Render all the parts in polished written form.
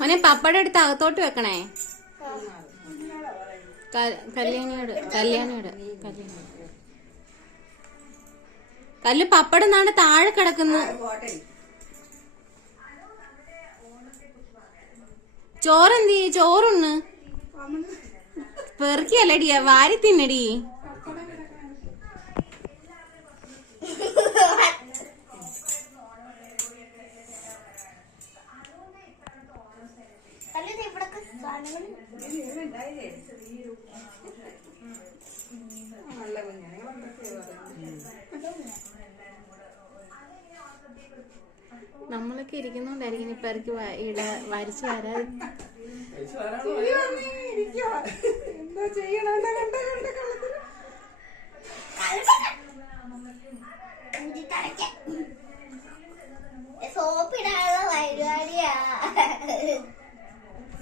മോനെ പപ്പടം എടുത്ത് അകത്തോട്ട് വെക്കണേ. കല്യാണിയോട് കല്ല് പപ്പടം നാണ് താഴെ കിടക്കുന്നു. ചോറെന്തി? ചോറുണ്ണ്. പെറുക്കിയല്ലടിയ, വാരി തിന്നടി. നമ്മളൊക്കെ ഇരിക്കുന്നോണ്ടായിരിക്കും ഇപ്പൊ ഇറക്കി വരച്ചു വരാൻ. സോപ്പിടാനുള്ള പരിപാടിയാ.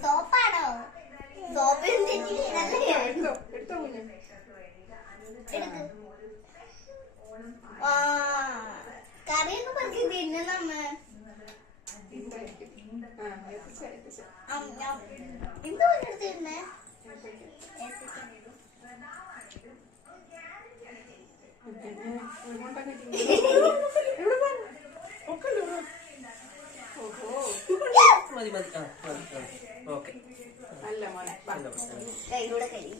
സോപ്പാണോ? സോപ്പിൽ കറിയൊക്കെ പറ്റി തിന്നു നമ്മ. എന്ത് എടുത്തിരുന്നേ? മതി. ഓക്കെ. കൈകൂടെ കഴിയും.